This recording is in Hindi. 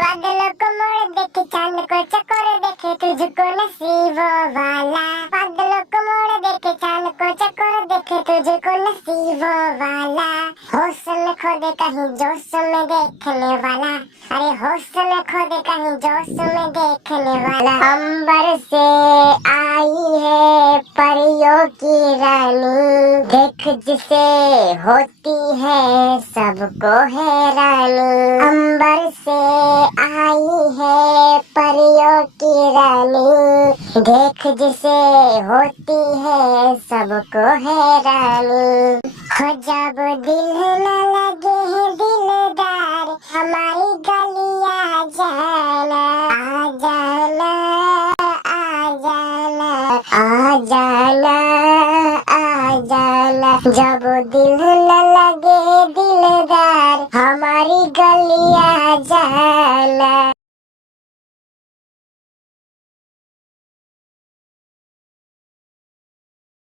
बादलों को मोड़ देखे, चांद को चकोर देखे, तुझको नसीबों वाला। बादलों को मोड़ देखे, चांद को चकोर देखे, तुझको नसीबों वाला। होश में खो दे कहीं जोश में देखने वाला। अरे होश में खो दे कहीं जोश में देखने वाला। अंबर से आई है परियों की रानी, देख जिसे होती है सबको हैरानी। अंबर से आई है परियों की रानी, देख जिसे होती है सबको हैरानी। हो जब दिल न लगे है दिलदार, हमारी गलियां जाना। आ जाना आ जाना आ जाना आ जाना। जब दिल न लगे दिलदार, हमारी गलियां जाना।